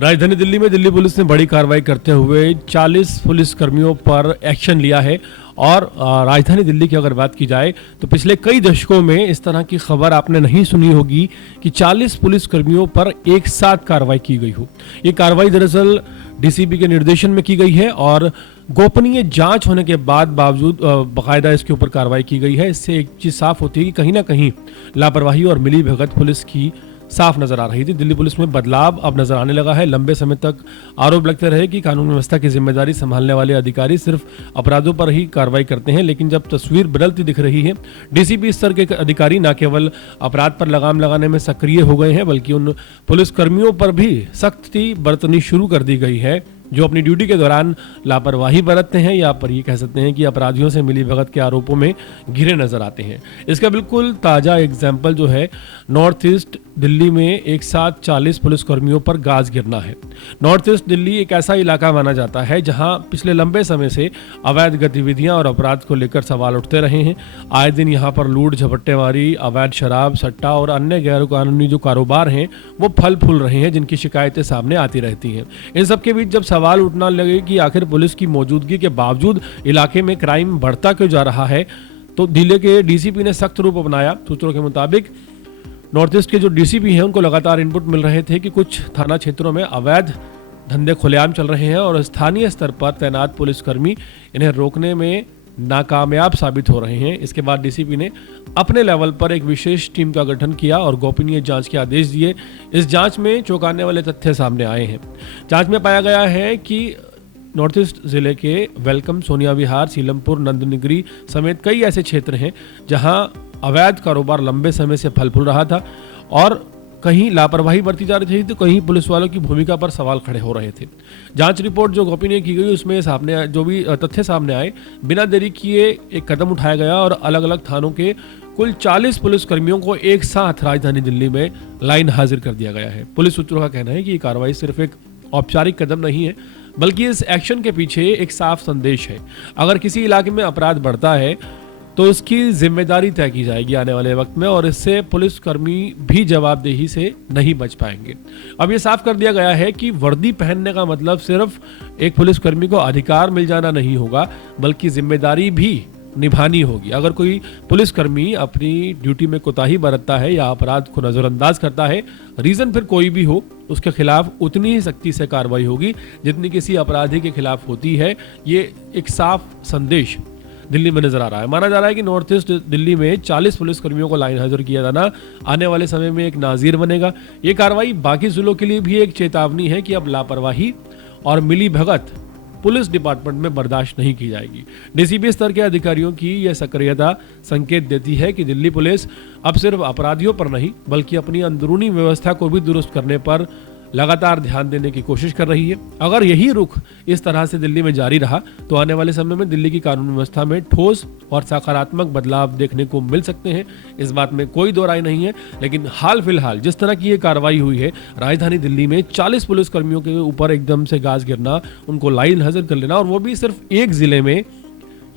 राजधानी दिल्ली में दिल्ली पुलिस ने बड़ी कार्रवाई करते हुए 40 पुलिस कर्मियों पर एक्शन लिया है। और राजधानी दिल्ली की अगर बात की जाए तो पिछले कई दशकों में इस तरह की खबर आपने नहीं सुनी होगी कि 40 पुलिस कर्मियों पर एक साथ कार्रवाई की गई हो। ये कार्रवाई दरअसल डीसीपी के निर्देशन में की गई है और गोपनीय जांच होने के बावजूद बाकायदा इसके ऊपर कार्रवाई की गई है। इससे एक चीज़ साफ होती है कि कहीं ना कहीं लापरवाही और मिलीभगत पुलिस की साफ नजर आ रही थी। दिल्ली पुलिस में बदलाव अब नजर आने लगा है। लंबे समय तक आरोप लगते रहे कि कानून व्यवस्था की जिम्मेदारी संभालने वाले अधिकारी सिर्फ अपराधों पर ही कार्रवाई करते हैं, लेकिन जब तस्वीर बदलती दिख रही है, डीसीपी स्तर के अधिकारी न केवल अपराध पर लगाम लगाने में सक्रिय हो गए हैं, बल्कि उन पुलिस कर्मियों पर भी सख्ती बरतनी शुरू कर दी गई है जो अपनी ड्यूटी के दौरान लापरवाही बरतते हैं या पर ये कह सकते हैं कि अपराधियों से मिलीभगत के आरोपों में घिरे नजर आते हैं। इसका बिल्कुल ताज़ा एग्जाम्पल जो है नॉर्थ ईस्ट दिल्ली में एक साथ 40 पुलिसकर्मियों पर गाज गिरना है। नॉर्थ ईस्ट दिल्ली एक ऐसा इलाका माना जाता है जहां पिछले लंबे समय से अवैध गतिविधियां और अपराध को लेकर सवाल उठते रहे हैं। आए दिन यहां पर लूट, झपट्टेमारी, अवैध शराब, सट्टा और अन्य गैर कानूनी जो कारोबार हैं वो फल फूल रहे हैं, जिनकी शिकायतें सामने आती रहती हैं। इन सबके बीच जब सवाल उठना लगे कि आखिर पुलिस की मौजूदगी के बावजूद इलाके में क्राइम बढ़ता क्यों जा रहा है, तो दिल्ली के डीसीपी ने सख्त रूप अपनाया। सूत्रों के मुताबिक नॉर्थ ईस्ट के जो डीसीपी हैं उनको लगातार इनपुट मिल रहे थे कि कुछ थाना क्षेत्रों में अवैध धंधे खुलेआम चल रहे हैं और स्थानीय स्तर पर तैनात पुलिसकर्मी इन्हें रोकने में नाकामयाब साबित हो रहे हैं। इसके बाद डीसीपी ने अपने लेवल पर एक विशेष टीम का गठन किया और गोपनीय जांच के आदेश दिए। इस जांच में चौंकाने वाले तथ्य सामने आए हैं। जांच में पाया गया है कि नॉर्थ ईस्ट जिले के वेलकम, सोनिया विहार, सीलमपुर, नंदनगिरी समेत कई ऐसे क्षेत्र हैं जहां अवैध कारोबार लंबे समय से फल फूल रहा था और कहीं लापरवाही बरती जा रही थी तो कहीं पुलिस वालों की भूमिका पर सवाल खड़े हो रहे थे। जांच रिपोर्ट जो गोपनीय की गई उसमें सामने जो भी तथ्य सामने आए, बिना देरी किए एक कदम उठाया गया और अलग अलग थानों के कुल 40 पुलिसकर्मियों को एक साथ राजधानी दिल्ली में लाइन हाजिर कर दिया गया है। पुलिस सूत्रों का कहना है कि ये कार्रवाई सिर्फ एक औपचारिक कदम नहीं है, बल्कि इस एक्शन के पीछे एक साफ संदेश है। अगर किसी इलाके में अपराध बढ़ता है तो उसकी जिम्मेदारी तय की जाएगी आने वाले वक्त में और इससे पुलिसकर्मी भी जवाबदेही से नहीं बच पाएंगे। अब ये साफ कर दिया गया है कि वर्दी पहनने का मतलब सिर्फ एक पुलिसकर्मी को अधिकार मिल जाना नहीं होगा, बल्कि जिम्मेदारी भी निभानी होगी। अगर कोई पुलिसकर्मी अपनी ड्यूटी में कोताही बरतता है या अपराध को नजरअंदाज करता है, रीजन फिर कोई भी हो, उसके खिलाफ उतनी ही सख्ती से कार्रवाई होगी जितनी किसी अपराधी के खिलाफ होती है। ये एक साफ संदेश दिल्ली में नजर आ रहा है। माना जा रहा है कि नॉर्थ ईस्ट दिल्ली में 40 पुलिसकर्मियों को लाइन हाजिर किया जाना आने वाले समय में एक नाजीर बनेगा। ये कार्रवाई बाकी जिलों के लिए भी एक चेतावनी है कि अब लापरवाही और मिलीभगत पुलिस डिपार्टमेंट में बर्दाश्त नहीं की जाएगी। डीसीपी स्तर के अधिकारियों की यह सक्रियता संकेत देती है कि दिल्ली पुलिस अब सिर्फ अपराधियों पर नहीं बल्कि अपनी अंदरूनी व्यवस्था को भी दुरुस्त करने पर लगातार ध्यान देने की कोशिश कर रही है। अगर यही रुख इस तरह से दिल्ली में जारी रहा तो आने वाले समय में दिल्ली की कानून व्यवस्था में ठोस और सकारात्मक बदलाव देखने को मिल सकते हैं। इस बात में कोई दो राय नहीं है। लेकिन हाल फिलहाल जिस तरह की ये कार्रवाई हुई है, राजधानी दिल्ली में 40 पुलिसकर्मियों के ऊपर एकदम से गाज गिरना, उनको लाइन हाजिर कर लेना और वो भी सिर्फ एक जिले में,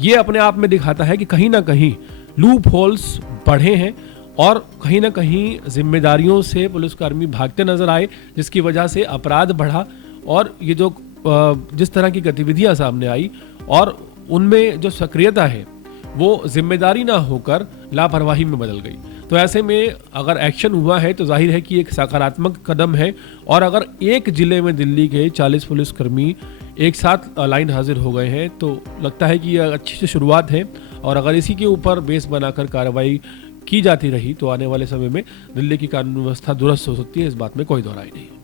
ये अपने आप में दिखाता है कि कहीं ना कहीं लूप होल्स बढ़े हैं और कहीं ना कहीं जिम्मेदारियों से पुलिसकर्मी भागते नजर आए, जिसकी वजह से अपराध बढ़ा और ये जो जिस तरह की गतिविधियां सामने आई और उनमें जो सक्रियता है वो जिम्मेदारी ना होकर लापरवाही में बदल गई। तो ऐसे में अगर एक्शन हुआ है तो जाहिर है कि एक सकारात्मक कदम है और अगर एक जिले में दिल्ली के 40 पुलिसकर्मी एक साथ लाइन हाजिर हो गए हैं तो लगता है कि यह अच्छी सी शुरुआत है और अगर इसी के ऊपर बेस बनाकर कार्रवाई की जाती रही तो आने वाले समय में दिल्ली की कानून व्यवस्था दुरुस्त हो सकती है। इस बात में कोई दो राय नहीं।